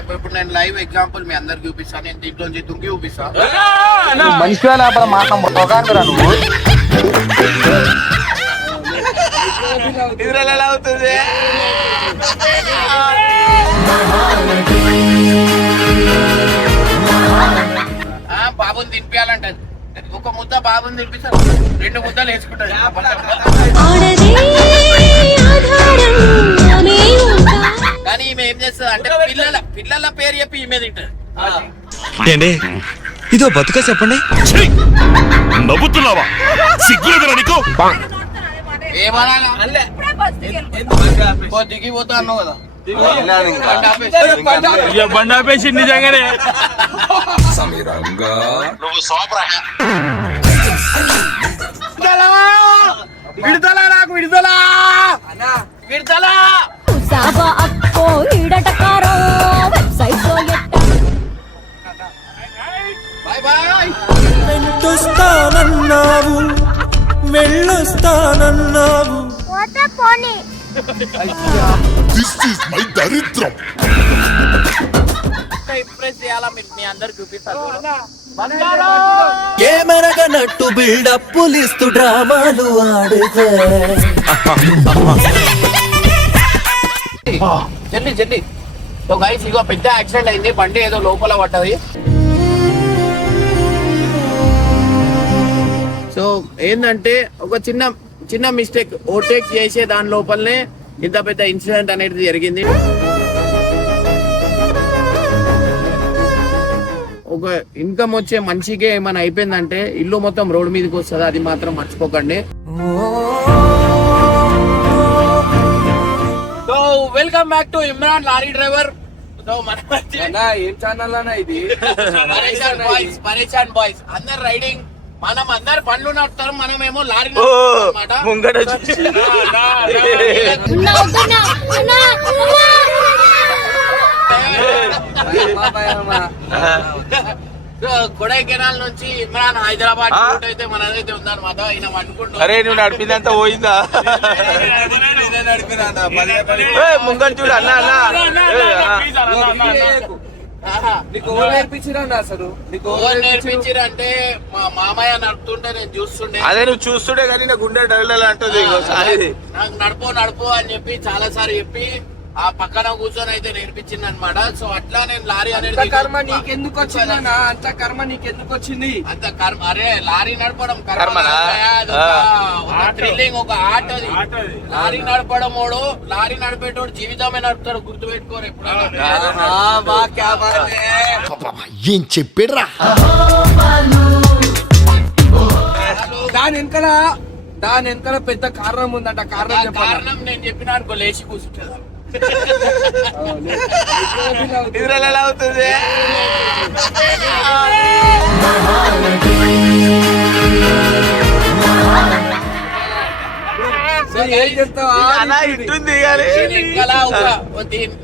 ఇప్పుడు నేను live example మీ అందరికి చూపిస్తాను. నేను దీంట్లోంచి దుంకి చూపిస్తా. మంచిగా లేకపోతే మాట మొగానురా నువ్వు. ఎలా అవుతుంది? బాబుని తినిపించాలంట. ఒక ముద్ద బాబుని తినిపిస్తారు, 2 ముద్దలు వేసుకుంటారు. కానీ ఈమె ఏం చేస్తుంది అంటే పిల్లల పేరు చెప్పి ఈమె తింటది. ఇదో బతుక చెప్పండి. నవ్వుతున్నావా? సిగ్గులేదురా నీకు? దిగిపోతా అన్నావు కదా, బండి ఆపేసి నిజంగానే విడుదల నాకు విడుదల విడుదల. Bye bye. వెంటొస్తానన్నావు, వెళ్ళొస్తానన్నావు. ఇంప్రెస్ చేయాలా మీ అందరు చూపిస్తారు. ఏమరగనట్టు బిల్డప్పులు ఇస్తూ డ్రామాలు ఆడుతా. చెల్లి చెల్లి. సో గైస్ ఇగో పెద్ద యాక్సిడెంట్ అయింది, బండి ఏదో లోపల పడ్డది. సో ఏంటంటే ఒక చిన్న మిస్టేక్, ఓవర్టేక్ చేసే దాని లోపలనే ఇంత పెద్ద ఇన్సిడెంట్ అనేది జరిగింది. ఒక ఇన్కమ్ వచ్చే మనిషికే ఏమైనా అయిపోయిందంటే ఇల్లు మొత్తం రోడ్ మీదకి వస్తుంది, అది మాత్రం మర్చిపోకండి. So welcome back to Imran lorry driver. ఏం ఛానల్ అన్నా ఇది? పరేషాన్ బాయ్స్ అందరు రైడింగ్, మనం అందరు బండ్లు నడుపుతారు, మనమేమో లారీ ముంగట కొడైకెనాల్ నుంచి ఇమ్రాన్ హైదరాబాద్ రూట్ అయితే మనదైతే ఉందన్నమాట. ఆయన అనుకుంటున్నా. అరే నువ్వు నడిపిందంతా పోయిందా? ముంగట చూడు అన్న నేర్పించిరంటే మా మామయ్య నడుపుతుంటే నేను చూస్తుండే. అదే నువ్వు చూస్తుండే కానీ నా గుండె డల్ అంటుంది. నాకు నడుపు అని చెప్పి చాలా సార్లు చెప్పి ఆ పక్కన కూర్చొని అయితే నేర్పించింది అనమాట. సో అట్లా నేను లారీ అనేది కర్మ నీకెందుకు వచ్చింది? అంత కర్మ నీకెందుకు వచ్చింది? అంత కర్మ. అరే లారీ నడపడం థ్రిల్లింగ్, ఒక ఆట అది. లారీ నడపడం వాడు, లారీ నడిపేటోడు జీవితమే నడుపుతాడు, గుర్తు పెట్టుకోరు ఎప్పుడైనా. ఏం చెప్పాడురా? దాని వెనకాల పెద్ద కారణం ఉందంట. కారణం నేను చెప్పిన అనుకో లేచి కూర్చుంటా. ఎలా అవుతుంది?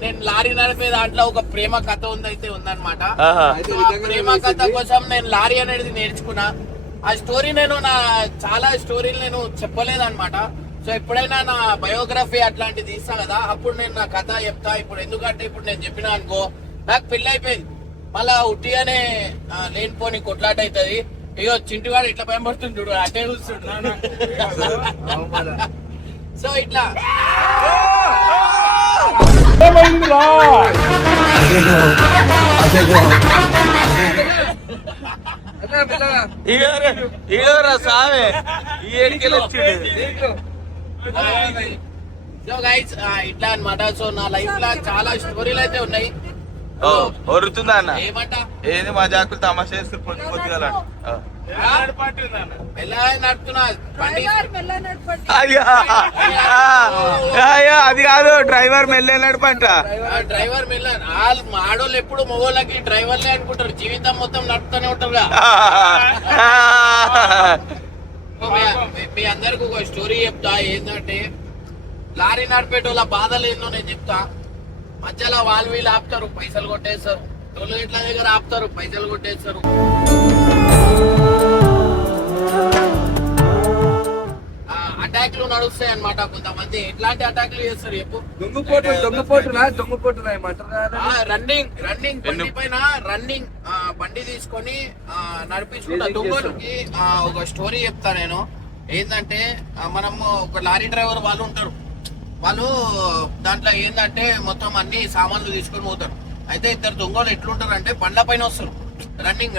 నేను లారీ నడిపే దాంట్లో ఒక ప్రేమ కథ ఉందన్నమాట. ప్రేమ కథ కోసం నేను లారీ అనేది నేర్చుకున్నా. ఆ స్టోరీ చాలా స్టోరీలు నేను చెప్పలేదన్నమాట. సో ఎప్పుడైనా నా బయోగ్రఫీ అట్లాంటిది తీస్తా కదా, అప్పుడు నేను నా కథ చెప్తా. ఇప్పుడు ఎందుకంటే ఇప్పుడు నేను చెప్పినా అనుకో నాకు పెళ్లి అయిపోయింది, మళ్ళా ఉట్టిగానే లేనిపోని కొట్లాట అవుతుంది. ఇగో చింటివాడు ఇట్లా భయపడుతుంది చూడు, అటే చూస్తుండు. సో ఇట్లా సామే సో గైస్ ఇట్లా అన్నమాట. సో నా లైఫ్ లో చాలా స్టోరీలు అయితే ఉన్నాయి. ఒరుతుందా అన్న? ఏమంట ఏంది మా జాకులు తమాషా చేస్తారు పొద్దుగల? నడుపుతున్నా బండి. అది కాదు, డ్రైవర్ మెల్లే నడపంట. డ్రైవర్ మెల్ల. ఆడోళ్ళు ఎప్పుడు మగోళ్ళకి డ్రైవర్లే అనుకుంటారు, జీవితం మొత్తం నడుపుతూనే ఉంటారు. మీ అందరికి ఒక స్టోరీ చెప్తా. ఏంటంటే లారీ నడిపేటోళ్ళ బాధలు ఏందో నేను చెప్తా. మధ్యలో వాళ్ళు వీళ్ళు ఆపుతారు, పైసలు కొట్టేస్తారు. టోల్ గేట్ల దగ్గర ఆపుతారు, పైసలు కొట్టేస్తారు. అటాక్లు నడుస్తాయి అన్నమాట. కొంతమంది ఎట్లాంటి అటాక్లు చేస్తారు చెప్పు. దొంగపోటులా ఏమంటారు? రన్నింగ్ బండి పైన బండి తీసుకొని నడిపించుకుంటా. దొంగలకి ఒక స్టోరీ చెప్తా నేను. ఏంటంటే మనము ఒక లారీ డ్రైవర్ వాళ్ళు ఉంటారు. వాళ్ళు దాంట్లో ఏంటంటే మొత్తం అన్ని సామాన్లు తీసుకొని పోతారు. అయితే ఇద్దరు దొంగలు ఎట్లుంటారు అంటే బండ్ల పైన వస్తారు. రన్నింగ్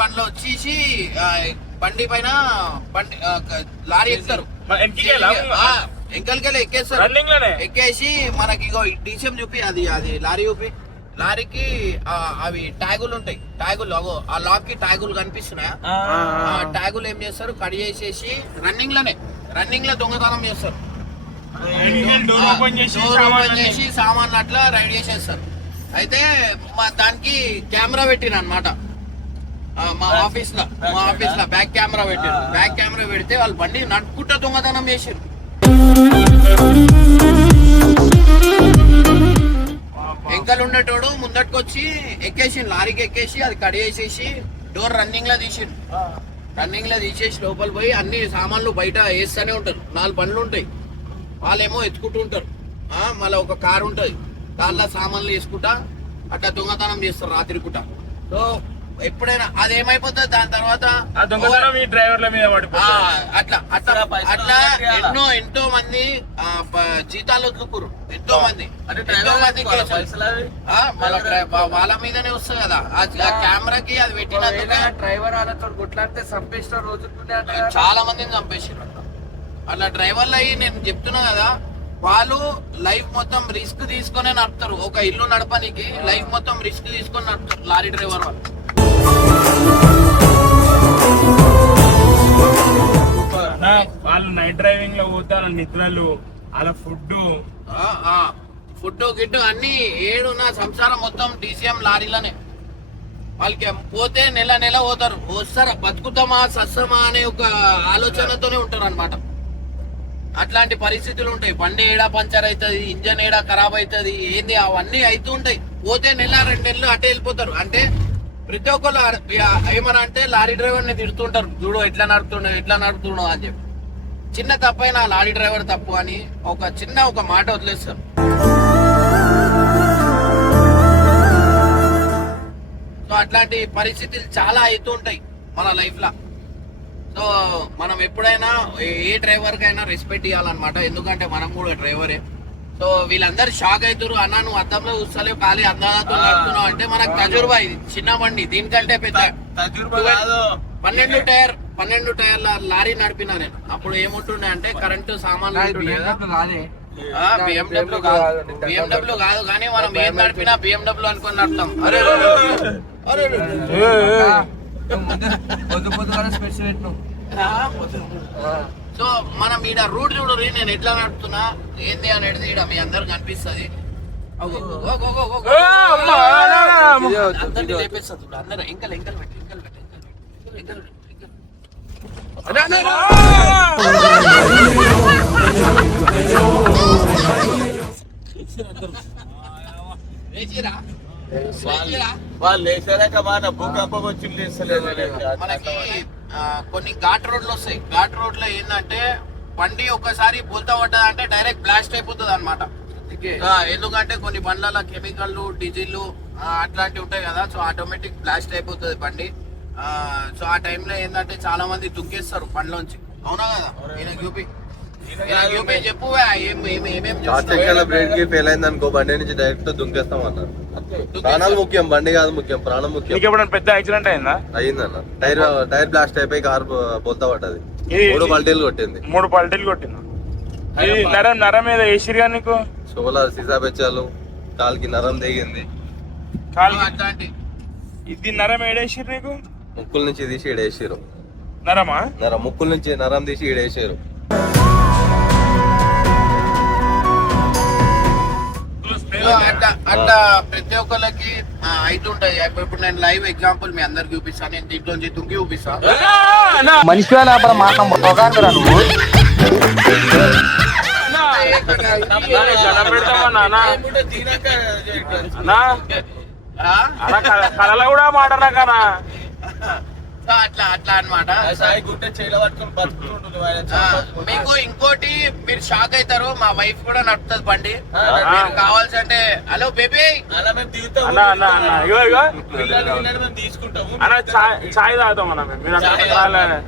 బండిలో వచ్చేసి బండి పైన లారీ ఎక్కుతారు. ఎంకలికెళ్ళి ఎక్కేస్తారు. ఎక్కేసి మనకి ఇగో డీసీఎం చూపి అది లారీ చూపి. లారీకి అవి ట్యాగులు ఉంటాయి. ట్యాగులు ఆ లాక్ కి ట్యాగులు కనిపిస్తున్నాయా? ఆ ట్యాగులు ఏం చేస్తారు, కట్ చేసేసి రన్నింగ్ లో దొంగతనం చేస్తారు. డోర్ ఓపెన్ చేసి సామాన్లు అట్లా రైడ్ చేసేస్తారు. అయితే దానికి కెమెరా పెట్టిన అన్నమాట. మా ఆఫీస్ లో బ్యాక్ కెమెరా పెట్టారు. బ్యాక్ కెమెరా పెడితే వాళ్ళు బండి నడుపుకుంటా దొంగతనం చేసారు. ఎంకలు ఉండేటోడు ముందటికొచ్చి లారీకి ఎక్కేసి అది కడిగేసేసి డోర్ రన్నింగ్ లో తీసేసి లోపల పోయి అన్ని సామాన్లు బయట వేస్తూనే ఉంటారు. 4 బండ్లు ఉంటాయి. వాళ్ళేమో ఎత్తుకుంటూ ఉంటారు. మళ్ళీ ఒక కారు ఉంటది, దానిలో సామాన్లు వేసుకుంటా అట్లా దొంగతనం చేస్తారు రాత్రి పూట. సో ఎప్పుడైనా అదేమైపోతుంది, దాని తర్వాత అట్లా ఎంతో మంది జీతాలు వదులుకురు. ఎంతో మంది వాళ్ళ మీదనే వస్తుంది కదా ఆ కెమెరాకి. అది పెట్టినందుకే డ్రైవర్ వాళ్ళతో కొట్లాడితే చంపేసిన రోజులు చాలా మందిని చంపేసారు. అట్లా డ్రైవర్లు అయ్యి నేను చెప్తున్నా కదా, వాళ్ళు లైఫ్ మొత్తం రిస్క్ తీసుకునే నడుపుతారు. ఒక ఇల్లు నడపడానికి లైఫ్ మొత్తం రిస్క్ తీసుకొని నడుపుతారు లారీ డ్రైవర్ వాళ్ళు. వాళ్ళు నైట్ డ్రైవింగ్ లో పోతారు, నిద్రలు, అలా ఫుడ్ గిడ్డు అన్ని ఏడున్న సంసారం మొత్తం డీసీఎం లారీలోనే. వాళ్ళకి పోతే నెల పోతారు. వస్తారు, బతుకుతామా సస్తమా అనే ఒక ఆలోచనతోనే ఉంటారు అన్నమాట. అట్లాంటి పరిస్థితులు ఉంటాయి. బండి ఏడా పంచర్ అవుతుంది, ఇంజన్ ఏడా ఖరాబ్ అవుతుంది, ఏంది అవన్నీ అవుతూ ఉంటాయి. పోతే 1-2 నెలలు అటే వెళ్ళిపోతారు. అంటే ప్రతి ఒక్కరు ఏమన్నా అంటే లారీ డ్రైవర్ ని తిడుతుంటారు, చూడు ఎట్లా నడుపుతున్నావు అని చెప్పి. చిన్న తప్పైనా లారీ డ్రైవర్ తప్పు అని ఒక మాట వదిలేస్తారు. సో అట్లాంటి పరిస్థితులు చాలా అవుతూ ఉంటాయి మన లైఫ్ లో. సో మనం ఎప్పుడైనా ఏ డ్రైవర్ కైనా రెస్పెక్ట్ ఇవ్వాలన్నమాట. ఎందుకంటే మనం కూడా డ్రైవరే. సో వీళ్ళందరూ షాక్ అవుతారు, అన్న నువ్వు అద్దంలో చూస్తలేవు ఖాళీ అందాలతో నడుపుతున్నావు అంటే మనకు తజుర్బా. ఇది చిన్న బండి, దీనికంటే పెద్ద 12 టైర్ల లారీ నడిపినా నేను. అప్పుడు ఏముంటుండే అంటే కరెంటు సామాన్లు బిఎండబ్ల్యూ కాదు కానీ మనం ఏం నడిపినా బిఎండబ్ల్యూ అనుకుని నడుపుతాం. సో మనం ఈడ రూట్ చూడరు, నేను ఎట్లా నడుపుతున్నా ఏంది అనేది ఈడ మీ అందరికి అనిపిస్తుంది. అందరినీ లేపేస్తుంది అందరూ. ఎంకలు మనకి కొన్ని ఘాట్ రోడ్లు వస్తాయి. ఘాట్ రోడ్ లో ఏంటంటే బండి ఒక్కసారి బోల్తా పడ్డది అంటే డైరెక్ట్ బ్లాస్ట్ అయిపోతుంది అనమాట. ఎందుకంటే కొన్ని బండ్ల కెమికల్, డీజిల్ అట్లాంటివి ఉంటాయి కదా. సో ఆటోమేటిక్ బ్లాస్ట్ అయిపోతుంది బండి. సో ఆ టైంలో ఏంటంటే చాలా మంది దుంకేస్తారు బండ్లోంచి. అవునా కదా? చెప్పు బ్రేక్ కి ఫెయిల్ అయింది అనుకో, బండి నుంచి డైరెక్ట్ దుంకేస్తాం అన్నారు. ప్రాణాలు ముఖ్యం, బండి కాదు ముఖ్యం, ప్రాణం ముఖ్యం. పెద్ద యాక్సిడెంట్ అయిందన్న. టైర్ బ్లాస్ట్ అయిపోయి కార్ బోల్తా పడ్డది. 3 పల్టీలు కొట్టింది. 3 పల్టీలు కొట్టింది. నరం మీద వేసిరుగా నీకు? షోలర్ సీసా పెచ్చాలు, కాలుకి నరం దిగింది. ఇది నరం ఏడేసిరు నీకు? ముక్కుల నుంచి తీసి ఈడేసారు. నరమా? ముక్కుల నుంచి నరం తీసి ఈడేసారు. అట్లా ప్రతి ఒక్కరికి అవుతుంటాయి. ఇప్పుడు నేను లైవ్ ఎగ్జాంపుల్ మీ అందరికి చూపిస్తాను. నేను దీంట్లోంచి దుంకి చూపిస్తాను. మనిషి మాట్లాడుతున్నా నువ్వు. కళలో కూడా మాట్లాడరా కదా. సో అట్లా అన్నమాట. సాయి గుట్ట చేయలో పట్టుకొని బతుకుంటుండు మీకు ఇంకోటి మీరు షాక్ అవుతారు, మా వైఫ్ కూడా నడుపుతుంది బండి. మీరు కావాల్సి అంటే హలో బేబీ అలా మేము దిగుతాం అన్న అన్న అన్న ఇగో ఇగో పిల్లలు మేము తీసుకుంటాము అన్న చాయ్ తాగుతాం అన్న మేము. మీరు అక్కడ రాలే.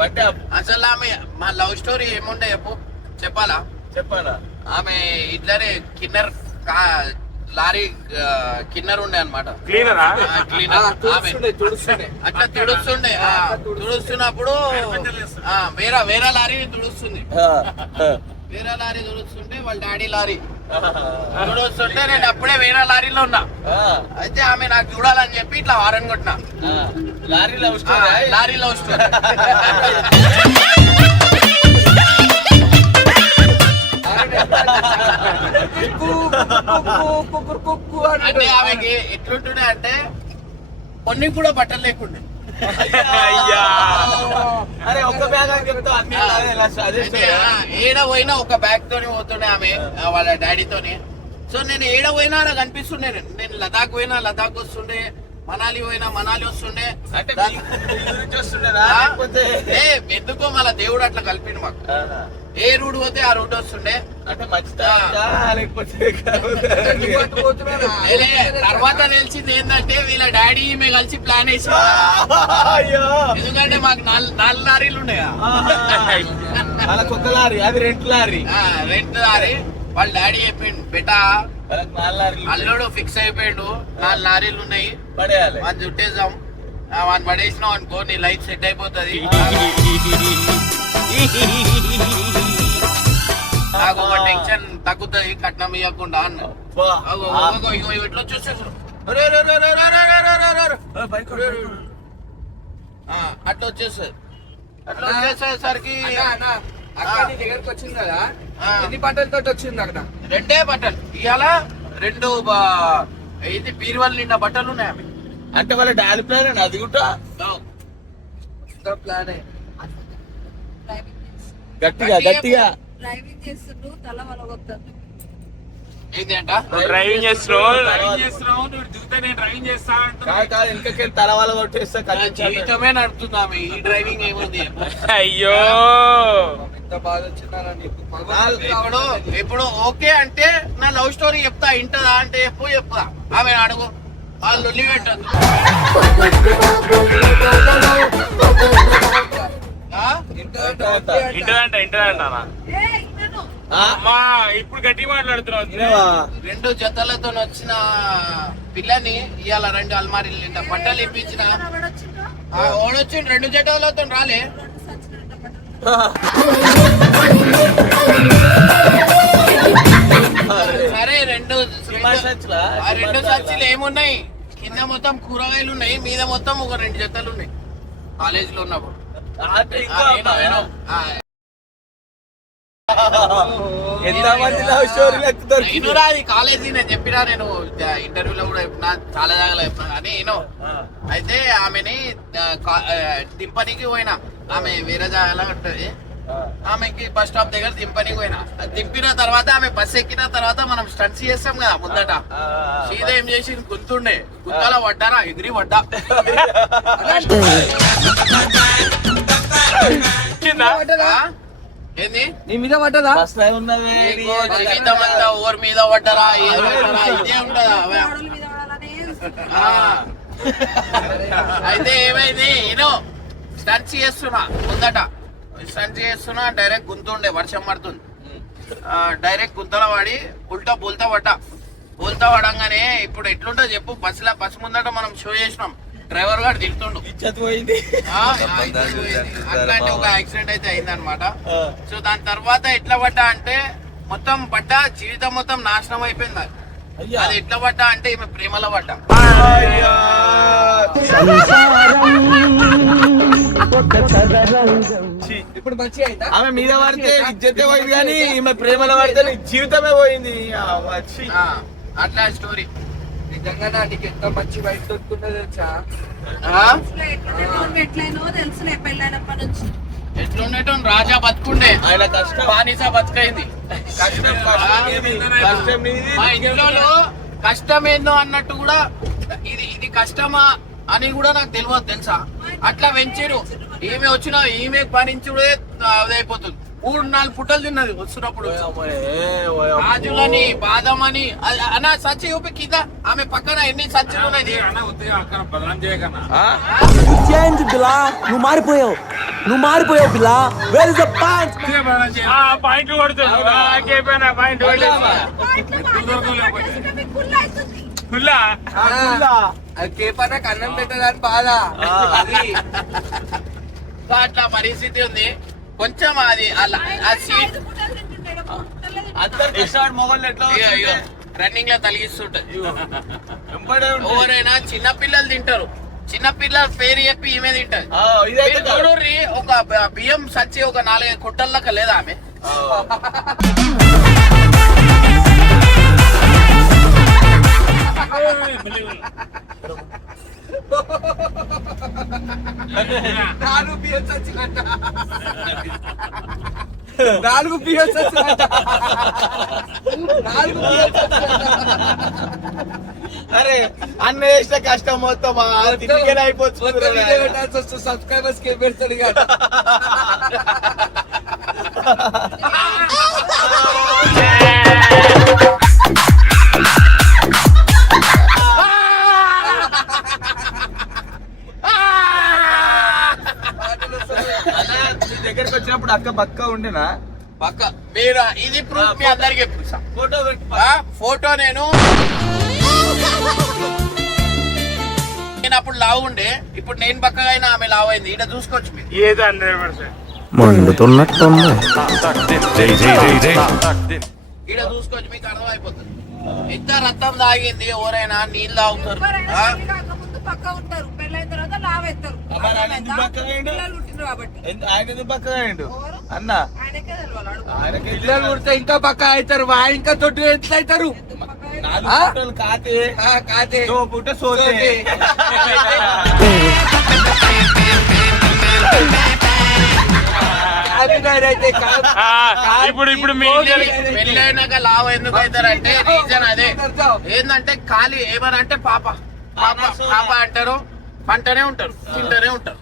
బట్ అసలు ఆమె మా లవ్ స్టోరీ ఏముండే చెప్పాలా? చెప్పాలా? ఆమె ఇట్లనే కిన్నర్ లారీ కిన్నర్ ఉండే అనమాట. క్లీనరా? క్లీనర్ అట్లా తుడుస్తుండే. తుడుస్తున్నప్పుడు వేరే లారీ తుడుస్తుంది. వేరే లారీ తుడుస్తుంటే వాళ్ళ డాడీ లారీ తుడుస్తుంటే నేను అప్పుడే వేరే లారీలో ఉన్నా. అయితే ఆమె నాకు చూడాలని చెప్పి ఇట్లా హారన్ కొట్టినా. Lorry love story. Lorry love story. అంటే ఆమెకి ఎట్లుంటుండే అంటే కొన్ని కూడా బట్టలు లేకుండే. అయ్యా అరే ఒక్క బ్యాగ్ అని చెప్తా అన్ని అంటే ఏడ పోయినా ఒక బ్యాగ్ తోని పోతుండే ఆమె వాళ్ళ డాడీతోని. సో నేను ఏడ పోయినా నాకు అనిపిస్తుండే, నేను లదాఖ్ పోయినా లదాఖ్ వస్తుండే, మనాలి పోయినా మనాలి వస్తుండే. అంటే వస్తుండేనా? ఎందుకో మళ్ళా దేవుడు అట్లా కలిపిండు మాకు. ఏ రూట్ పోతే ఆ రూట్ వస్తుండే. అంటే మంచి లేకపోతే తర్వాత తెలిసింది ఏంటంటే వీళ్ళ డాడీ ఈమె కలిసి ప్లాన్ వేసి, ఎందుకంటే మాకు 4 లారీలు ఉన్నాయా. కొత్త లారీ, అది రెంట్ లారీ. Rent lorry. వాళ్ళ డాడీ చెప్పిండు బెటా అల్లుడు ఫిక్స్ అయిపోయాడు, 4 లారీలు ఉన్నాయి, పడేయాలి, వాడిని చుట్టేసాం, వాడిని పడేసినాం అనుకో నీ లైఫ్ సెట్ అయిపోతుంది. నాకు ఒక టెన్షన్ తగ్గుతుంది కట్నం ఇవ్వకుండా అన్న. ఇట్లా వచ్చేసారు అట్లా వచ్చేసారు. అట్లా వచ్చేసేసరికి దగ్గరకు వచ్చింది కదా, ఎన్ని బట్టలతో వచ్చింది అక్కడ? 2 బట్టలు ఇవాళ 2 ఇది బీరువాళ్ళ నిండా బట్టలు ఉన్నాయి ఆమె. అంటే వాళ్ళ డాడీ ప్లాన్ అది కూడా ప్లానే. గట్టిగా గట్టిగా డ్రైవింగ్ చేస్తుండ్రు, తల వలగొత్తారు. ఏంటి అంట డ్రైవింగ్ చేస్తున్నావు నువ్వు దిగుతా నేను డ్రైవింగ్ చేస్తా అంటున్నా. కాదు ఇంకెళ్ళి తల వాళ్ళ కొట్టేస్తా జీవితమే నడుతుంది ఆమె. ఈ డ్రైవింగ్ ఏముంది? అయ్యో ఎంత బాధ వచ్చిందా ఇప్పుడు ఓకే అంటే నా లవ్ స్టోరీ చెప్తా, ఇంటదా అంటే చెప్తా. ఆమె అడుగు వాళ్ళు లొల్లి పెట్టద్దు. ఇంటదంట అమ్మా ఇప్పుడు గట్టి మాట్లాడుతున్నావు. 2 జతలతో వచ్చిన పిల్లని ఇవాళ 2 అల్మారీలు నిండా బట్టలు ఇప్పించిన. ఓడొచ్చిండు 2 జతలతో రాలే. సరే 2 సంచులు ఏమున్నాయి? కింద మొత్తం కూరగాయలు ఉన్నాయి, మీద మొత్తం ఒక 2 జతలు ఉన్నాయి. కాలేజ్ లో ఉన్నప్పుడు అది కాలేజీ నేను చెప్పినా, నేను ఇంటర్వ్యూలో కూడా చెప్పినా, చాలా జాగాలో చెప్పినా అని అయితే ఆమెని దింపనికి పోయినా. ఆమె వేరే జాగాలో ఉంటది. ఆమెకి బస్ స్టాప్ దగ్గర దింపనికి పోయినా. దింపిన తర్వాత ఆమె బస్ ఎక్కిన తర్వాత మనం స్టంట్స్ చేస్తాం కదా ముందట. సీదా ఏం చేసి గుర్తుండే గుర్తాల పడ్డారా, ఎగిరి పడ్డా. ఏంది నీ మీద పడ్డదా? జీవితం అంతా ఓవర్ మీద పడ్డారా, ఏది పడ్డారా, ఇదే ఉంటదా? గోడల మీద పడాలనే అయితే ఏమైంది, నేను స్టంట్స్ చేస్తున్నా ముందట. స్టంట్స్ చేస్తున్నా, డైరెక్ట్ గుంతుండే, వర్షం పడుతుంది. డైరెక్ట్ గుంతల పడి బోల్తా పడంగానే ఇప్పుడు ఎట్లుంటో చెప్పు. బస్సు ముందట మనం షో చేసినాం, డ్రైవర్ గారు తిడుతుండు. అట్లాంటి ఒక యాక్సిడెంట్ అయితే అయిందనమాట. సో దాని తర్వాత ఎట్లా పడ్డా అంటే మొత్తం పడ్డా, జీవితం మొత్తం నాశనం అయిపోయింది. అది ఎట్లా పడ్డా అంటే ఈమె ప్రేమలో పడ్డా. ఇప్పుడు మంచిగా అయిందా? ఆమె మీద పడితే ఇజ్జతే పోయింది కానీ ఈమె ప్రేమలో పడితే జీవితమే పోయింది. అట్లా స్టోరీ. నిజంగా నీకు ఎంత మంచి వైఫ్ దొరుకుతుందో తెలుసా? ఎట్లయినో తెలుసులే పెళ్ళైనప్పటి నుంచి. ఎట్లుండటం రాజా బతుకుండే, ఆయన కష్టం బానిసా బతుకైంది. మా ఇంట్లో కష్టం ఏందో అన్నట్టు కూడా ఇది కష్టమా అని కూడా నాకు తెలియదు తెలుసా. మా అట్లా పెంచారు. ఈమె వచ్చిన ఈమె భరించుడే అదైపోతుంది. 3-4 పుట్టలు తిన్నది వస్తున్నప్పుడు. కాజులని బాదం అని అన్న సంచి చూపి కింద ఆమె పక్కన ఎన్ని సంచులు ఉన్నాయి. చేంజ్ బిలా, నువ్వు మారిపోయావు బిలా. Where is the point? Point కొడుతుంది పాయింట్ ఫుల్లా కేపన్నకు అన్నం పెట్టదని బాధ. అట్లా పరిస్థితి ఉంది. కొంచెం అది అలా ఆ సీట్ రన్నింగ్ లో తలిగిస్తుంటది. ఎవరైనా చిన్న పిల్లలు తింటారు. చిన్న పిల్లల పేరు చెప్పి ఈమె తింటది. మీరు చూడుర్రి, ఒక బియ్యం సచ్చి ఒక 4-5 కుట్టల్లాక లేదా ఆమె. నాలుగు బియ్యం చచ్చినట్ట. 4 బియ్యం చచ్చినట్ట. 4 బియ్యం అరే అన్న వేసిన కష్టం మొత్తం అయిపోతుంది. సబ్స్క్రైబర్స్ కి పెడతాడు కదా. దగ్గరికి వచ్చినప్పుడు అక్క పక్క ఉండేనా పక్క మీరు ఇది ప్రూఫ్ మీ అందరికి ఫోటో నేను అప్పుడు లావు ఉండే, ఇప్పుడు నేను పక్కగా అయినా ఆమె లావు అయింది. ఇక్కడ చూసుకోవచ్చు మీరు. ఏదో 100% మండుతున్నట్టుంది. ఇక్కడ చూసుకోవచ్చు, మీకు అర్థం అయిపోతుంది. ఎంత రక్తం తాగింది. ఎవరైనా నీళ్ళు తాగుతారు. పక్క ఉంటారు, పెళ్ళైన తర్వాత లావెత్తారు. పిల్లలు పుట్టిండ్రు కాబట్టి ఆయన పక్కగా అన్న ఆయనకే తెలియాలి. పిల్లలు పుడితే ఇంకా పక్క అవుతారు. ఇంకా తొట్టు ఎంత అవుతారు? కాతే కాతే పుట్ట సోతే. ఇప్పుడు పెళ్ళైనాక లావు ఎందుకు అవుతారంటే రీజన్ అదే. ఏంటంటే ఖాళీ ఏమనంటే పాప అంటారు, పంటనే ఉంటారు, తింటూనే ఉంటారు.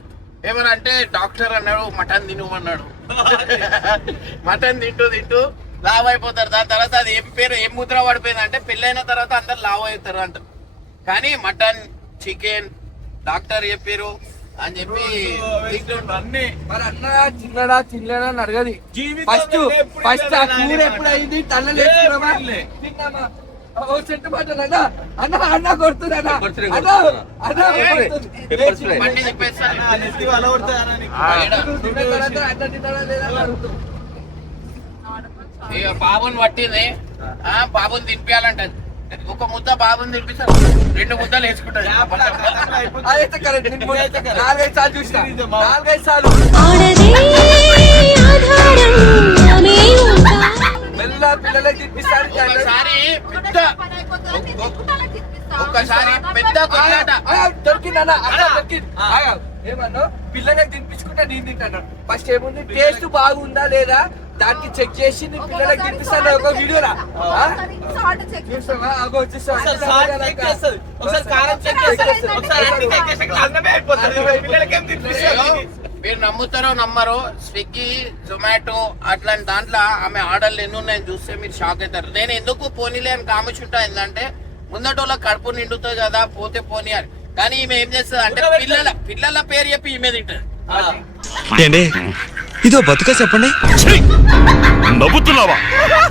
ఏమనంటే డాక్టర్ అన్నాడు మటన్ తినమన్నాడు. మటన్ తింటూ లావు అయిపోతారు. దాని తర్వాత అది ఏం ముద్ర పడిపోయింది అంటే పెళ్ళైన తర్వాత అందరు లావు అవుతారు అంటారు. కానీ మటన్, చికెన్ డాక్టర్ చెప్పారు అని చెప్పి అన్ని మరి అన్న చిన్నడా అని అడగది. ఫస్ట్ ఆ కూర ఎప్పుడు అయింది? తల్లలేసుకున్నామా తిన్నామా? చెట్టు పడ్డాను అన్న అన్న అన్న కొడుతుంది అన్న అన్న అన్న బండి తిప్పేస్తారు. అన్న తిన్నాడా లేదా అడుగుతుంది. ఇక బాబుని పట్టింది. బాబుని తినిపించాలంటది. ఒక ముద్ద బాబుని తినిపిస్తారు, 2 ముద్దలు వేసుకుంటది. అదైతే కరెక్ట్. 4-5 సార్లు చూసిన, 4-5 సార్లు మెల్ల పిల్లలకి తినిపిస్తాడు. ఒక్కసారి పెద్ద కొట్లాట దొరికిందన్న దొరికింది. ఏమన్నా పిల్లలకి తినిపించుకుంటా నేను తింటాను. ఫస్ట్ ఏముంది, టేస్ట్ బాగుందా లేదా దానికి చెక్ చేసి నేను పిల్లలకి తినిపిస్తాను. ఒక వీడియోలా చూస్తావా? మీరు నమ్ముతారో నమ్మరో, స్విగ్గీ, జొమాటో అట్లాంటి దాంట్లో ఆమె ఆర్డర్లు ఎన్ని ఉన్నాయని చూస్తే మీరు షాక్ అవుతారు. నేను ఎందుకు పోనీలే అని కామిచుంటా ఏంటంటే ముందటోళ్ళ కడుపు నిండుతుంది కదా, పోతే పోనీ అని. కానీ ఈమె ఏం చేస్తుంది అంటే పిల్లల పేరు చెప్పి ఈమె తింటది. ఏంటి ఇదో బతుక చెప్పండి. నవ్వుతున్నావా?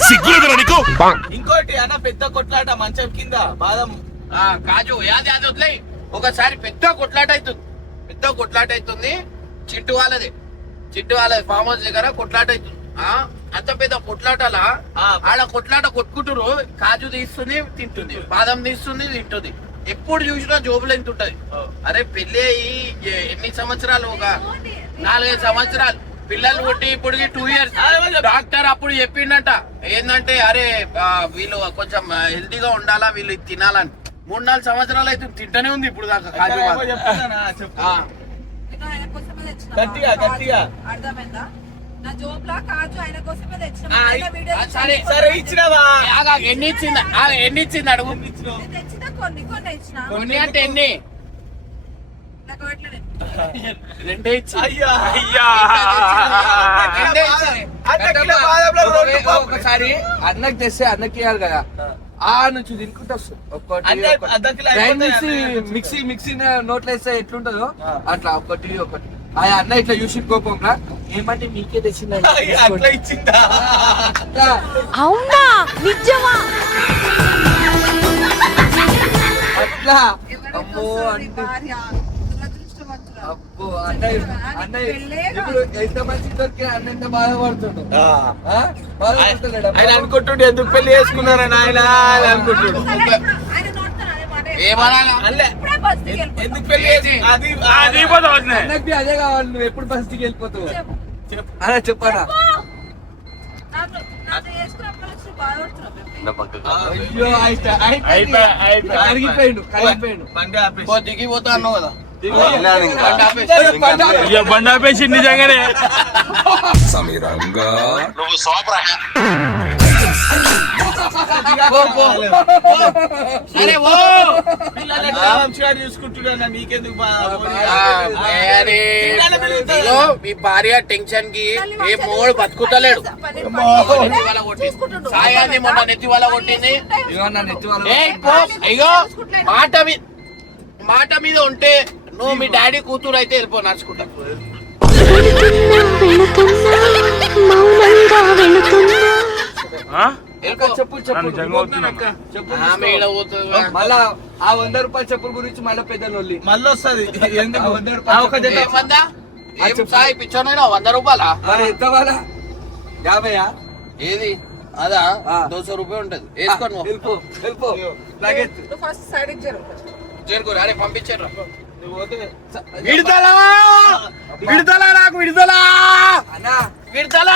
సిగ్గులేదురా నీకు? ఇంకోటి అన్న పెద్ద కొట్లాట మంచం కింద బాదం కాజు యాది వదిలేయి. ఒకసారి పెద్ద కొట్లాట అవుతుంది. చిట్టు వాళ్ళది ఫామ్ హౌస్ దగ్గర కొట్లాట అవుతుంది. అంత పెద్ద కొట్లాటలా ఆడ కొట్లాట కొట్టుకుంటారు. కాజు తీస్తుంది తింటుంది, బాదం తీస్తుంది తింటుంది. ఎప్పుడు చూసినా జోబులు ఎంత ఉంటది. అరే పెళ్ళి ఎన్ని సంవత్సరాలు? ఒక 4-5 సంవత్సరాలు. పిల్లలు పుట్టి ఇప్పటికి 2 years. డాక్టర్ అప్పుడు చెప్పిండట ఏంటంటే అరే వీళ్ళు కొంచెం హెల్తీగా ఉండాలా, వీళ్ళు ఇది తినాలని. 3-4 సంవత్సరాలు అయితే తింటూనే ఉంది ఇప్పుడు దాకా కాజు. గట్టిగా అర్థమైందా? నా జోబులా కాజు ఆయన కోసమే తెచ్చిన. ఎన్ని ఇచ్చింది అడుగు. తెచ్చిన కొన్ని ఇచ్చిన. కొన్ని అంటే ఎన్ని? నాకు పెట్టలే. రెండే ఇచ్చి అయ్యా రెండే ఇచ్చి. ఒకసారి అన్నకి తెస్తే అన్నకి ఇవ్వాలి కదా, ఆ నుంచి తినుకుంటూ వస్తుంది. మిక్సీ నోట్లో వేస్తే ఎట్లుంటదో అట్లా ఒకటి ఆ అన్న ఇట్లా చూసి కోపంగా ఏమంటే మీకే తెచ్చింది అట్లా ఇచ్చిందా? అవునా నిజమా? అట్లా ఎవరైతే అమ్మో వస్తుంది అంటే భార్య, దురదృష్టవంతురాలు. అబ్బో అన్నయ్య ఇప్పుడు ఎంత మంచి దొరికే అన్న ఎంత బాధపడుతుండు. బాధపడుతున్నాడు ఆయన అనుకుంటుండే ఎందుకు పెళ్లి చేసుకున్నారని ఆయన అనుకుంటుండు. ఆయన నోటితో అదే మాట ఏమనాలా? అల్లే ఇప్పుడే బస్సుకి వెళ్ళిపో. ఎందుకు పెళ్లి చేసి అది పోతావు అన్నకి అదే కావాలి, నువ్వు ఎప్పుడు బస్కి వెళ్ళిపోతావు చెప్పు. అలా చెప్పానా? నాతో చేసుకున్నప్పుడు వచ్చి బాధపడుతున్నావు. అయ్యో కరిగిపోయిండు. బండి ఆపేసి పో, దిగిపోతా అన్నావు కదా. వెళ్ళాను ఇంకా. ఇక బండి ఆపేసి నిజంగానే సరే ఓ చూసుకుంటున్నా నీకెందుకు ఇగో మీ భార్య టెన్షన్ కి ఏ మోడు బతుకుతలేడు. సాయాన్ని మొన్న నెత్తి వల్ల కొట్టింది. ఇగో నా నెత్తి వాళ్ళ ఏయ్ పో, ఇగో మాట మీద ఉంటే నువ్వు మీ డాడీ కూతురు అయితే వెళ్ళిపో నడుచుకుంటా. వెళ్ళిపో. చెప్పు ఆమె ఈడ పోతుంది. మళ్ళా ఆ 100 రూపాయల చెప్పుల గురించి మళ్ళీ పెద్ద నొల్లి. మళ్ళీ వస్తుంది ఎందుకు 100 రూపాయలు ఏమందా? ఏం సాయి పిచ్చోనైనా 100 రూపాయలా? మరి ఎంత వాళ్ళ 50 ఏది అదా ఆ. 200 రూపాయలు ఉంటది. వేసుకోను వెళ్ళిపో లగెత్తు. నువ్వు ఫస్ట్ సైడ్కి జరుగు. చేరుకోరు. అరే పంపించారు. విడుదల విడుదల నాకు విడుదల అన్నా విడుదల.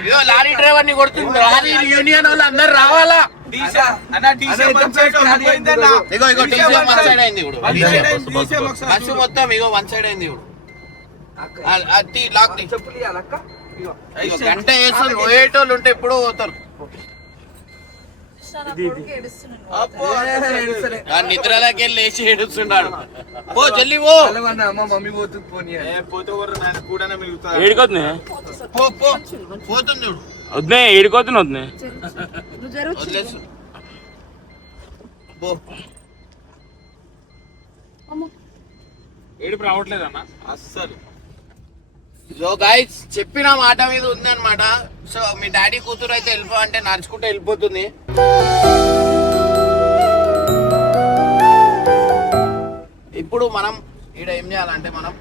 ఇగో లారీ డ్రైవర్ ని కొడుతుంది. లారీ యూనియన్ వాళ్ళు అందరు రావాలా? ఇగో ఇగో టీసీ వన్ సైడ్ అయింది ఇప్పుడు. బస్సు మొత్తం ఇగో వన్ సైడ్ అయింది ఇప్పుడు. అది లాక్ ది. చెప్పులు ఇవ్వాలక్క. ఇగో ఇగో గంట వేస్తుంది. పోయేటోళ్ళు ఉంటే ఎప్పుడు పోతారు. ఏడుస్తలే. ఆ నిద్రలోకి వెళ్ళి లేచి ఏడుస్తున్నాడు. పో జల్లి పో. అలవన్నా అమ్మ మమ్మీ పోతుంది పోనీ అని. ఏడుకోతుంది పో పో పోతుంది చూడు. వద్దే ఏడుకోతుంది వద్దే నువ్వు జరుగు. వదిలేసు. పో. ఏడుపు రావట్లేదు అన్న అస్సలు. సో గైస్ చెప్పిన మాట మీద ఉంది అనమాట. సో మీ డాడీ కూతురు అయితే వెళ్ళిపో అంటే నడుచుకుంటూ వెళ్ళిపోతుంది. ఇప్పుడు మనం ఈడ ఏం చేయాలంటే మనం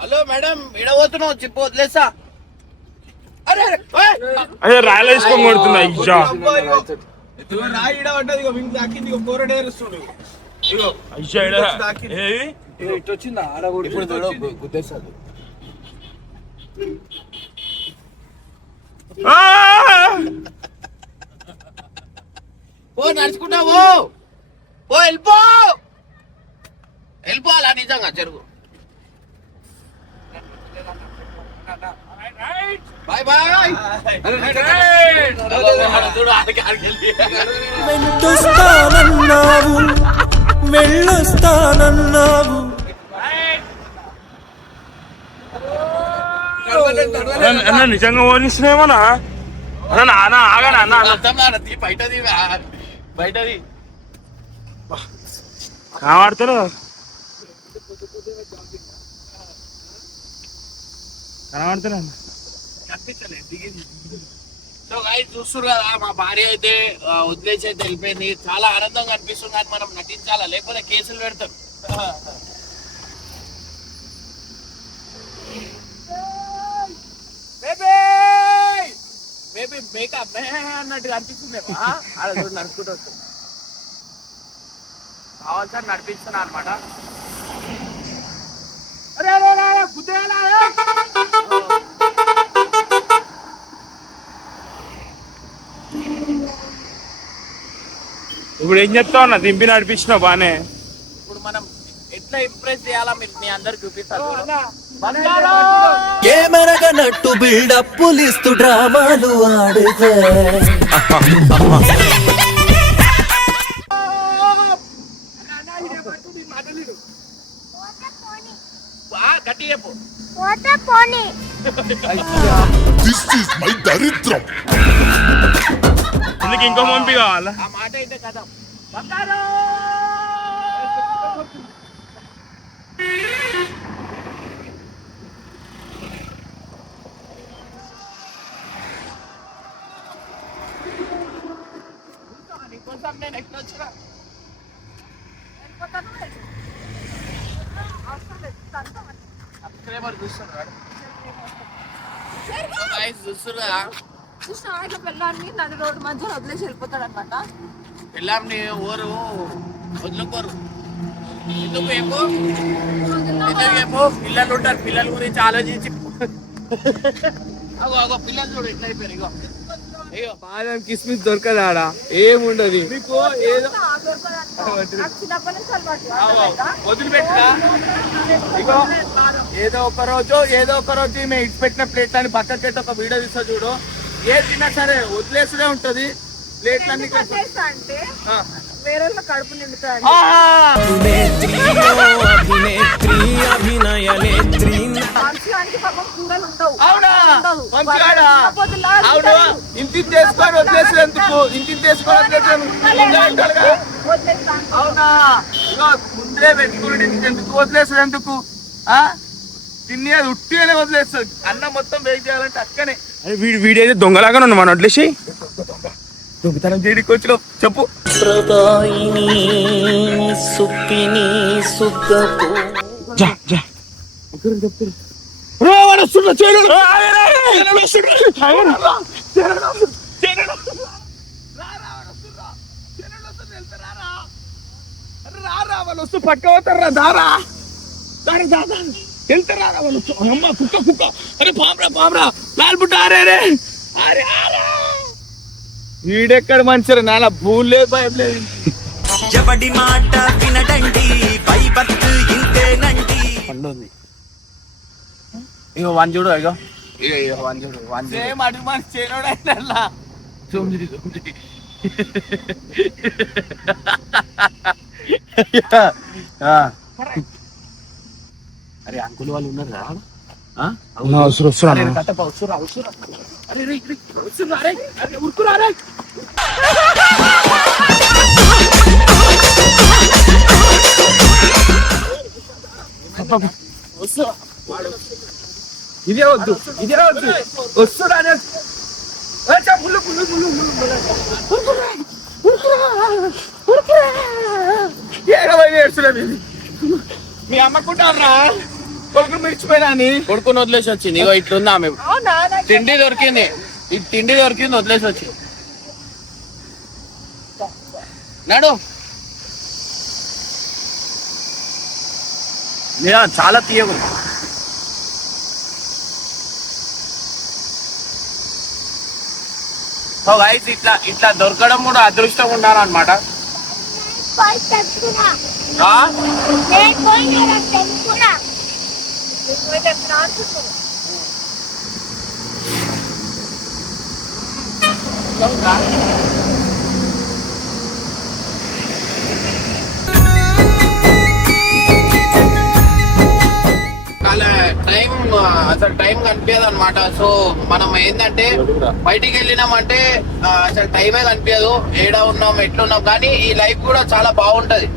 హలో మేడం ఈడ పోతున్నావు చెప్పు వదిలేసా. అరే అరే ఓయ్! అదే రాయలు వేసుకొని కొడుతున్నా అయ్యా అయ్యా ఏది ఇటు వచ్చిందా ఆడ కూడా ఇప్పుడు చూడు గుద్దేశాడు. పో నడుచుకుంటా పో. పో వెళ్ళిపో. వెళ్ళిపోవాలా నిజంగా చెరుగు. Bye bye. చూడు ఆడికి ఆడికి వెంటొస్తానన్నావు వెళ్ళొస్తానన్నావు అన్న నిజంగా ఓనిస్తున్నాయేమోనా అన్న నాన్న ఆగానా అన్న అర్థం బయటది బయటది కావాడతారు కనబడతారా సో గైస్ చూస్తున్నారు కదా మా భార్య అయితే వదిలేసి అయితే వెళ్ళిపోయింది. చాలా ఆనందంగా అనిపిస్తుంది. కానీ మనం నటించాలా లేకపోతే కేసులు పెడతాం. బేబీ మేకప్ అన్నట్టుగా అనిపిస్తుంది. అలా చూడు నడుచుకుంటూ వస్తుంది. కావాల్సిన నడిపిస్తున్నా అనమాట. ఇప్పుడు ఏం చెప్తావు అన్న దింపి నడిపించినావు బానే. ఇప్పుడు మనం ఎట్లా ఇంప్రెస్ చేయాలా మీ అందరు చూపిస్తారు. ఏమెరగనట్టు బిల్డప్పులిస్తూ డ్రామాలు ఆడితే గట్టి చెప్పు. అందుకు ఇంకో పంపి కావాలా? ఆ మాట అయితే కదా. నీకోసం నేను ఎక్కడ వచ్చినా సబ్స్క్రైబర్ చూస్తున్నాడు. చూస్తున్నా పిల్లల్ని నది రోడ్డు మధ్యలో వదిలేసి వెళ్ళిపోతాడు అనమాట. పిల్లాన్ని ఊరు వదులుకోరు. ఎందుకు చెప్పు, ఎందుకు చెప్పు? పిల్లలు ఉంటారు, పిల్లల గురించి ఆలోచించి అగో అగో పిల్లలు చూడు ఎట్లా అయిపోయారు. ఇగో అయ్యో బాదం కిస్మిస్ దొరకదు ఆడ, ఏముండదు. మీకు ఏదో చిన్నప్పటి నుంచి అలవాటు. వదిలిపెట్టా. ఇగో ఏదో ఒక రోజు మేము ఇచ్చిపెట్టిన ప్లేట్ అని పక్కకి పెట్టి ఒక వీడియో తీస్తా చూడు. ఏ తిన్నా సరే వదిలేసుడే ఉంటది. ప్లేట్లన్నీ అంటే వేరే కడుపు నిండుతాయి. మనుషులానికి పాపం కూరలు ఉండవు. అవునా? ఉండదు. మంచిగాడా? పొద్దులాగా అవును. ఇంటి చేసుకొని వదిలేసేందుకు, ఇంటి చేసుకొని వదిలేసేందుకు. అవునా? ఇగో ముందే పెట్టుకుని ఎందుకు వదిలేసేందుకు? తిని అది ఉట్టిగానే వదిలేస్తుంది. అన్నం మొత్తం వేస్ట్ చేయాలంటే అక్కనే. వీడైతే దొంగలాగానే ఉంది మన వదిలేసి. దొంగతనం చేయడానికి వచ్చిన చెప్పు. జా జా పక్క పోతారా దారా వెళ్తారా వాళ్ళు. అమ్మ కుక్క కుక్క అరే పామరా లాల్ బుట్ట అరే అరే అరే అరే వీడెక్కడ మంచిరా నాన్న భూమి లేదు భయం లేదు. ఎవడి మాట వినడండి బైబర్త్ ఇంతేనండి. పండుంది ఇగో వన్ చూడు. ఇగో ఇగో వన్ చూడు. వన్ సేమ్ అడుగు మన చేయడా చూడు. అరే అంకుల్ వాళ్ళు ఉన్నారు కదా. కట్టపా వస్తురా వస్తురా. అరే రే వస్తురా. అరే అరే ఉరుకురా. అరే ఇదే వద్దు, ఇదే వద్దు. వస్తురా మీ అమ్మకుంటారా కొడుకుని మిర్చిపోయినా అని కొడుకుని వదిలేసి వచ్చింది. ఇగో ఇట్లుంది ఆమె. తిండి దొరికింది, ఈ తిండి దొరికింది వదిలేసి వచ్చింది. నాడు చాలా తీయగు. ఇట్లా ఇట్లా దొరకడం కూడా అదృష్టం ఉండాలన్నమాట. టైం అసలు టైం కనిపించదు అనమాట. సో మనం ఏంటంటే బయటికి వెళ్ళినామంటే అసలు టైమే కనిపించదు. ఏడా ఉన్నాం ఎట్లున్నాం. కానీ ఈ లైఫ్ కూడా చాలా బాగుంటది.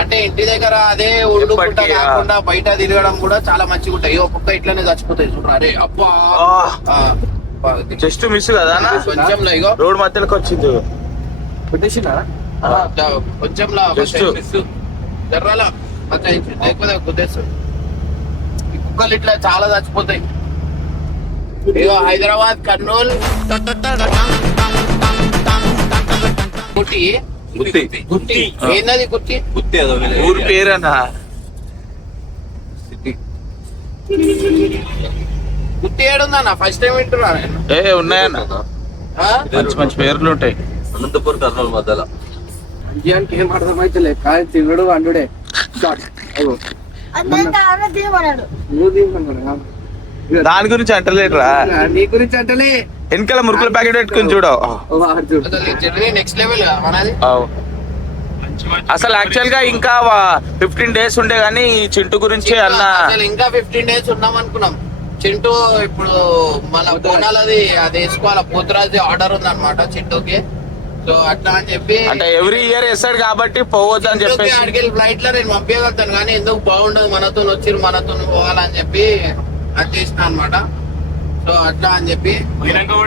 అంటే ఇంటి దగ్గర అదే ఉరుడు పుట్ట కాకుండా బయట తిరగడం కూడా చాలా మంచిగా ఉంటాయి. ఒక్కొక్క ఇట్లనే చచ్చిపోతాయి చూడ. అరే అబ్బా జస్ట్ మిస్ కదా కొంచెం ఇగో రోడ్ మధ్యలోకి వచ్చింది. కొంచెం జర్రాల లేకపోతే గుద్దేస్తుంది. ఈ కుక్కలు ఇట్లా చాలా చచ్చిపోతాయి. ఇగో హైదరాబాద్ కర్నూలు గుట్టి గుట్టి ఏందది గుట్టి గుత్తి అదో ఊరు పేరన్నా. గుట్టి ఏడుందన్న ఫస్ట్ టైం వింటున్నా. ఉన్నాయన్న మంచి మంచి పేర్లు ఉంటాయి. అనంతపూర్ కర్నూలు మధ్యలో. అంజానికి ఏం అర్థమైతలే కానీ తినడు అండుడే. నువ్వు తీయమన్నాడు. దాని గురించి అంటలేదురా, నీ గురించి అంటలే. వెనకాల మురుకుల ప్యాకెట్ పెట్టుకుని చూడు. వాడు చూడు. నెక్స్ట్ లెవెల్ మనది. అసలు యాక్చువల్ గా ఇంకా 15 days ఉండే గానీ ఈ చింటూ గురించి అన్న అసలు ఇంకా 15 days ఉన్నాం అనుకున్నాం. చింటూ ఇప్పుడు మళ్ళా బోనాలది అది వేసుకోవాలి, పోతురాజు ఆర్డర్ ఉంది అనమాట చింటూకి. సో అట్లా అని చెప్పి అంటే ఎవ్రీ ఇయర్ వేస్తాడు కాబట్టి పోవద్దు అని చెప్పేసి అడిగి ఫ్లైట్ లో నేను పంపించగలుగుతాను, కానీ ఎందుకు బాగుండదు మనతో వచ్చి మనతో పోవాలని చెప్పి అది చేసిన అనమాట. సో అట్లా అని చెప్పి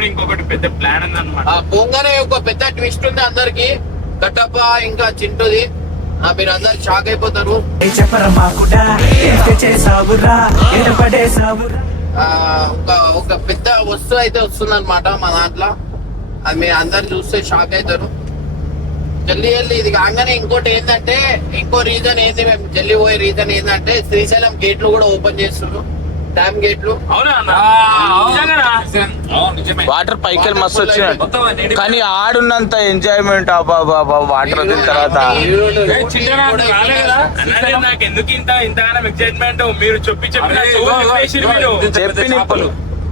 ఇంకొకటి పెద్ద ప్లాన్ ఉంది అనమాట. పోగానే ఒక పెద్ద ట్విస్ట్ ఉంది అందరికి. కట్టప్ప ఇంకా చింటూది మీరు అందరు షాక్ అయిపోతారు. ఒక పెద్ద వస్తువు అయితే వస్తుంది అనమాట మా దాంట్లో. అది మీరు అందరు చూస్తే షాక్ అవుతారు. జల్దీ జల్దీ ఇది కాగానే ఇంకోటి ఏంటంటే, ఇంకో రీజన్ ఏంది, మేము జల్దీ పోయే రీజన్ ఏంటంటే శ్రీశైలం గేట్లు కూడా ఓపెన్ చేస్తున్నారు, డ్యామ్ గేట్లు. వాటర్ పైకి మస్తు వచ్చినట్టు, కానీ ఆడున్నంత ఎంజాయ్మెంట్ వాటర్ వచ్చిన తర్వాత నాకు ఎందుకు ఇంతగానో ఎక్సైట్మెంట్. మీరు చెప్పి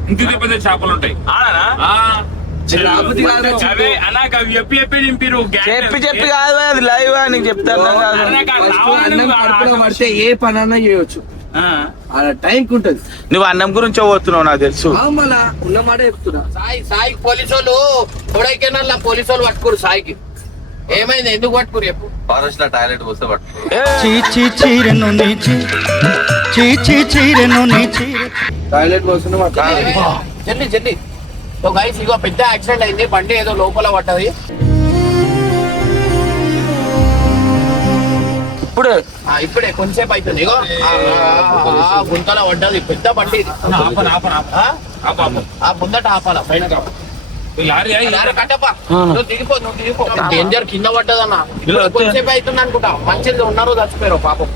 ఇంత పెద్ద చేపలు ఉంటాయి చెప్పి కాదు, అది లైవ్ నీకు చెప్తాను. పడితే ఏ పనన్నా చేయొచ్చు, టైంకి ఉంటది. నువ్వు అన్నం గురించి పోతున్నావు నాకు తెలుసు. మళ్ళా ఉన్న మాట చెప్తున్నా. సాయి పోలీసు వాళ్ళు కొడైకెనాల్ పోలీసు వాళ్ళు పట్టుకోరు సాయికి. ఏమైంది, ఎందుకు పట్టుకోరు చెప్పు. ఫారెస్ట్ లో టాయిలెట్ వస్తే పట్టుకో. టాయిలెట్ వస్తున్నా జల్దీ జల్దీ. సో గైస్ ఇగో పెద్ద యాక్సిడెంట్ అయింది, బండి ఏదో లోపల పడ్డది. ఇప్పుడే కొంచెంసేపు అవుతుంది. ఇగో గుంతల పడ్డది పెద్ద బండి. ముందట ఆపాల పైన దిగిపో, నువ్వు దిగిపో. డేంజర్ కింద పడ్డదన్న. కొంచెంసేపు అవుతుంది అనుకుంటా. మంచిది ఉన్నారు, చచ్చిపోయారు పాపం.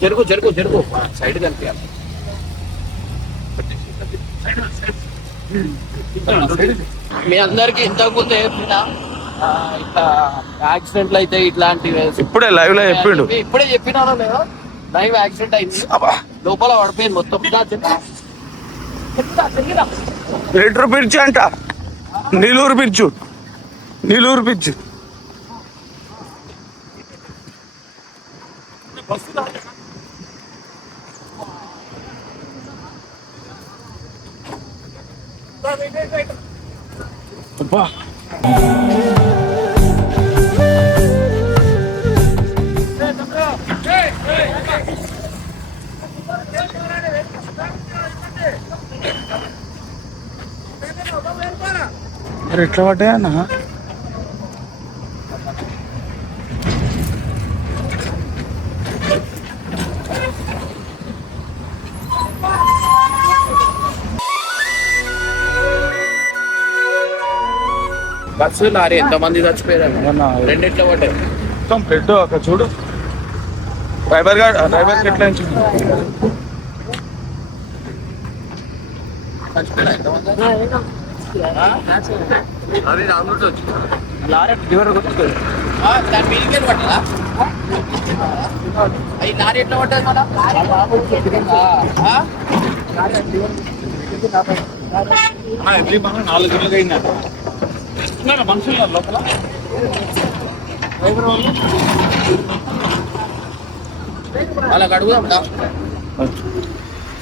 జరుగు జరుగు జరుగు, సైడ్ కనిపించాలి. మీ అందరికి ఇంతకు ముందు చెప్పినా ఇట్లా యాక్సిడెంట్లు అయితే ఇట్లాంటివి ఇప్పుడే లైవ్ లో చెప్పిండు. ఇప్పుడే చెప్పినానో లేదా, లైవ్ యాక్సిడెంట్ అయింది, లోపల పడిపోయింది మొత్తం. లీటర్ పిర్చి అంట, నీలూరు పిర్చు, నీలూరు పిర్చు. మరి ఎట్లా పడ్డాయన్నా? బస్సు లారీ ఎంతమంది చచ్చిపోయారు, రెండిట్లో పడ్డాయి మొత్తం బ్లడ్. అక్కడ చూడు, డ్రైవర్ ఎట్లా దాని మీదకే పడ్డదా? ఈ లారీ ఎట్లా పడ్డది మన? 4 గంటలకు అయిందట. మనుషులు లోపల వాళ్ళకి అడుగుదాం.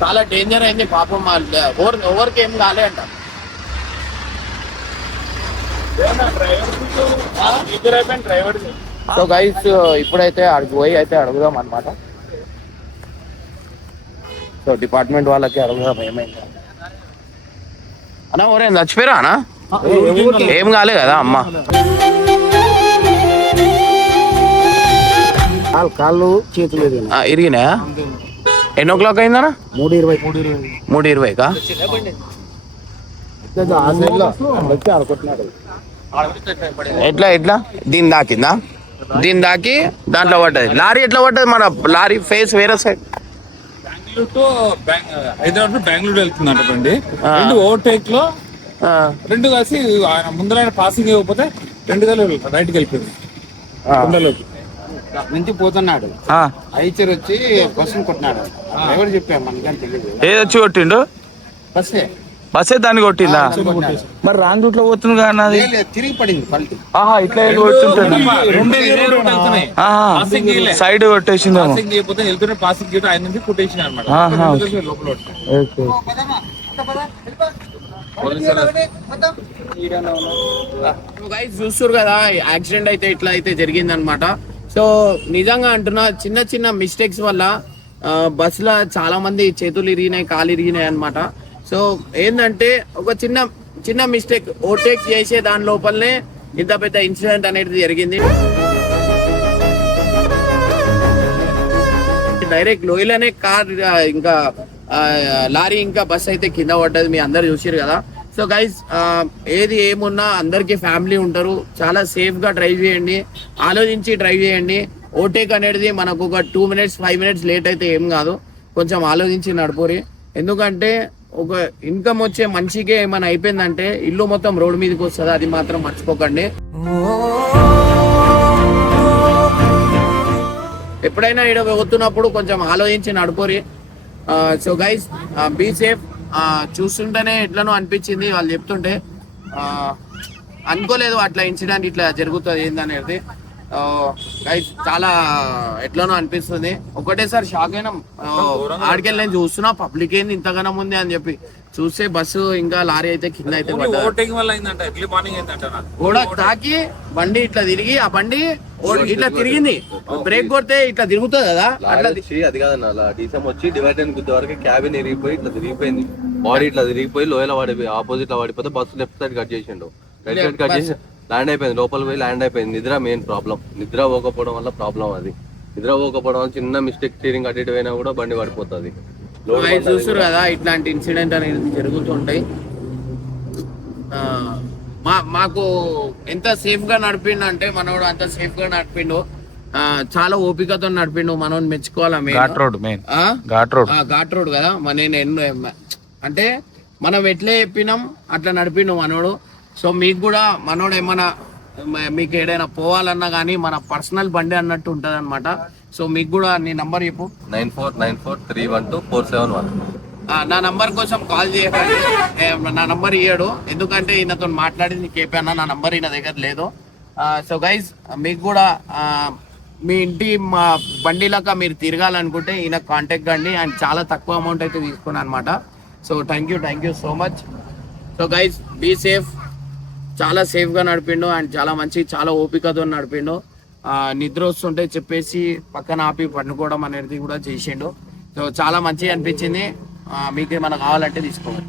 చాలా డేంజర్ అయింది పాపం. ఎవరికి ఏం కాలే అంట. సో గైస్ ఇప్పుడైతే అడిగి పోయి అయితే అడుగుదాం అనమాట. సో డిపార్ట్మెంట్ వాళ్ళకి అడుగుదాం ఏమైంది అన్నా. ఎవరైనా చచ్చిపోయారా అన్నా? ఏం కాలే కదా అమ్మ? కాళ్ళు చేతులు ఇరిగినాయా? ఎన్నో క్లాక్ అయిందన్నా? 3:20కా? ఎట్లా ఎట్లా దీని దాకిందా? దీని దాకి దాంట్లో పడ్డది. లారీ ఎట్లా పడ్డది? మన లారీ ఫేస్ వేరే సైడ్. హైదరాబాద్ బెంగళూరు వెళ్తుందంట బండి. ఓవర్టేక్ లో రెండు కలిసి ముందర పాసింగ్ ఇవ్వకపోతే రెండు కలిసి రైట్కి వెళ్ళిపోయింది. కుండలోకి నుంచి పోతున్నాడు. ఐచర్ వచ్చి బస్సును కొట్టినాడు. ఎవరు చెప్పారు మనకి తెలియదు. ఏదొచ్చి కొట్టిండు? బస్సే దాన్ని కొట్టిందా? మరి రాంగ్ రూట్ లో పోతుంది కానీ అది తిరిగి పడింది పల్టీ. ఆహా ఇట్లా సైడ్ కొట్టేసింది. చూస్తారు కదా యాక్సిడెంట్ అయితే ఇట్లా అయితే జరిగింది అనమాట. సో నిజంగా అంటున్నా చిన్న చిన్న మిస్టేక్స్ వల్ల బస్సులో చాలా మంది చేతులు ఇరిగినాయి, కాలు ఇరిగినాయి అనమాట. సో ఏంటంటే ఒక చిన్న చిన్న మిస్టేక్ ఓవర్టేక్ చేసే దాని లోపలనే ఇంత పెద్ద ఇన్సిడెంట్ అనేది జరిగింది. డైరెక్ట్ లోయలోనే కార్ ఇంకా లారీ ఇంకా బస్ అయితే కింద పడ్డది. మీ అందరు చూసారు కదా. సో గైస్ ఏది ఏమున్నా అందరికీ ఫ్యామిలీ ఉంటారు. చాలా సేఫ్ గా డ్రైవ్ చేయండి, ఆలోచించి డ్రైవ్ చేయండి. ఓవర్టేక్ అనేది మనకు ఒక 2 minutes 5 minutes లేట్ అయితే ఏం కాదు, కొంచెం ఆలోచించి నడుపురి. ఎందుకంటే ఒక ఇన్కమ్ వచ్చే మనిషికే ఏమైనా అయిపోయిందంటే ఇల్లు మొత్తం రోడ్డు మీదకి వస్తుంది, అది మాత్రం మర్చిపోకండి. ఎప్పుడైనా ఇక్కడ పోతున్నప్పుడు కొంచెం ఆలోచించి నడుపురి. So guys be safe. చూస్తుంటేనే ఎట్లనో అనిపించింది వాళ్ళు చెప్తుంటే, అనుకోలేదు అట్లా ఇన్సిడెంట్ ఇట్లా జరుగుతుంది ఏందనేది. గైస్ చాలా ఎట్లనో అనిపిస్తుంది. ఒకటేసారి షాక్ అయినా. ఆడికెళ్ళి నేను చూస్తున్నా పబ్లిక్ ఏంది ఇంతగానం ఉంది అని చెప్పి చూస్తే బస్సు ఇంకా లారీ అయితే కింద అయితే కూడా తాకి బండి ఇట్లా తిరిగి ఆ బండి ఇట్లా తిరిగింది. బ్రేక్ కొడితే ఇట్లా తిరుగుతుంది కదా అట్లా. అది కాదన్న అలా డీసెం వచ్చి డివైడర్ గుద్దే వరకు క్యాబిన్ ఇరిగిపోయి ఇట్లా తిరిగిపోయింది. బాడీ ఇట్లా తిరిగిపోయి లోయలో పడిపోయి ఆపోజిట్ లో పడిపోతే బస్సు లెఫ్ట్ సైడ్ కట్ చేసిండు. రైట్ సైడ్ కట్ చేసి ల్యాండ్ అయిపోయింది. లోపల పోయి ల్యాండ్ అయిపోయింది. నిద్ర మెయిన్ ప్రాబ్లం. నిద్ర పోకపోవడం వల్ల ప్రాబ్లం అది. నిద్ర పోకపోవడం వల్ల చిన్న మిస్టేక్ స్టీరింగ్ అటు ఇటు అయినా కూడా బండి పడిపోతుంది. చూస్తారు కదా ఇట్లాంటి ఇన్సిడెంట్ అనేది జరుగుతుంటాయి. మాకు ఎంత సేఫ్ గా నడిపిండు అంటే మనోడు అంత సేఫ్ గా నడిపిండు. చాలా ఓపికతో నడిపిండు. మనోడు మెచ్చుకోవాలా. ఘాట్ రోడ్ కదా నేను అంటే మనం ఎట్లే చెప్పినాం అట్లా నడిపిండు మనోడు. సో మీకు కూడా మనోడు ఏమన్నా మీకు ఏదైనా పోవాలన్నా కానీ మన పర్సనల్ బండి అన్నట్టు ఉంటది అనమాట. సో మీకు కూడా నీ నంబర్ చెప్పు. 9494312471. నా నంబర్ కోసం కాల్ చేయకండి. నా నంబర్ ఇయ్యాడు, ఎందుకంటే ఈయనతో మాట్లాడింది కేపీ అన్న. నా నంబర్ ఈయన దగ్గర లేదు. సో గైజ్ మీకు కూడా మీ ఇంటి బండిలాగా మీరు తిరగాలనుకుంటే ఈయన కాంటాక్ట్ కండి. ఆయన చాలా తక్కువ అమౌంట్ అయితే తీసుకున్నాను అనమాట. So thank you so much. So guys be safe. చాలా సేఫ్గా నడిపిండు అండ్ చాలా మంచి చాలా ఓపికతో నడిపిండు. నిద్ర వస్తుంటే చెప్పేసి పక్కన ఆపి పండుకోవడం అనేది కూడా చేసిండు. సో చాలా మంచిగా అనిపించింది. మీకు ఏమైనా కావాలంటే తీసుకోవాలి.